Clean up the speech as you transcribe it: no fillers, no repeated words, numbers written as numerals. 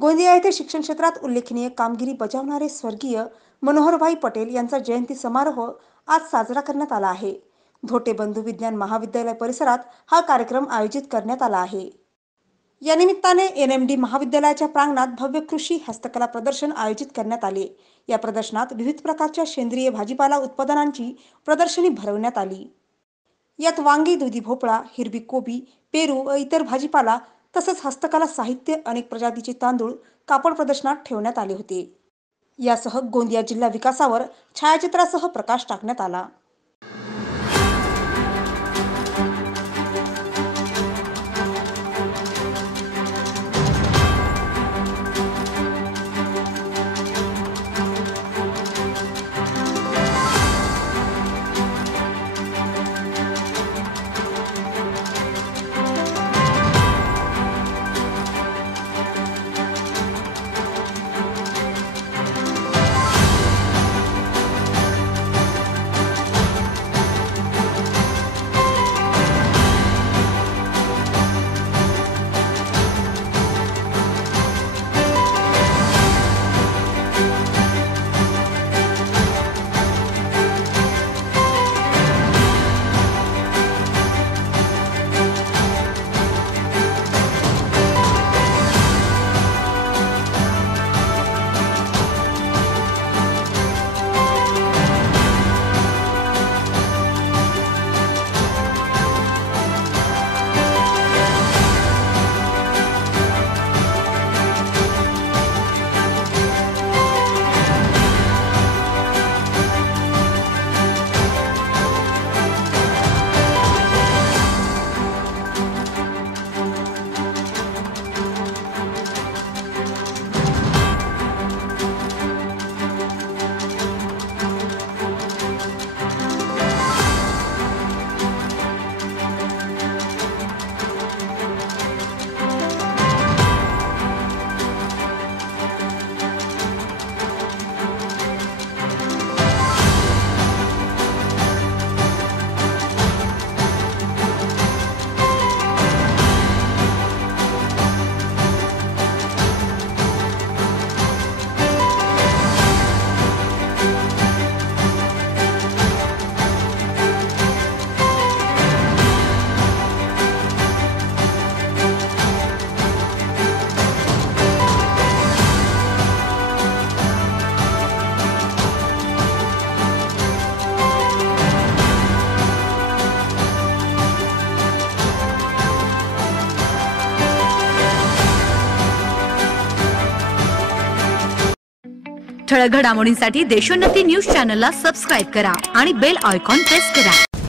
गोंदिया येथे शिक्षण क्षेत्रात उल्लेखनीय कामगिरी बजावणारे स्वर्गीय मनोहरभाई पटेल यांचा जयंती समारोह आज साजरा करण्यात आला आहे। धोटे बंधू विज्ञान महाविद्यालय परिसरात हा कार्यक्रम आयोजित करण्यात आला आहे। या निमित्ताने एनएमडी महाविद्यालयाच्या प्रांगणात भव्य कृषी हस्तकला प्रदर्शन आयोजित करण्यात आले। या प्रदर्शनात विविध प्रकारच्या सेंद्रिय भाजीपाला उत्पादनांची प्रदर्शनी भरवण्यात आली। यात वांगी, दुधी भोपळा, हिरवी कोबी, पेरू व इतर भाजीपाला तसंच हस्तकला साहित्य, अनेक प्रजातीचे तांदूळ, कापड प्रदर्शनात ठेवण्यात आले होते। यासह गोंदिया जिल्हा विकासावर छायाचित्रासह प्रकाश टाकण्यात आला। ठळक घडामोडींसाठी देशोन्नती न्यूज चॅनलला सबस्क्राइब करा आणि बेल आयकॉन प्रेस करा।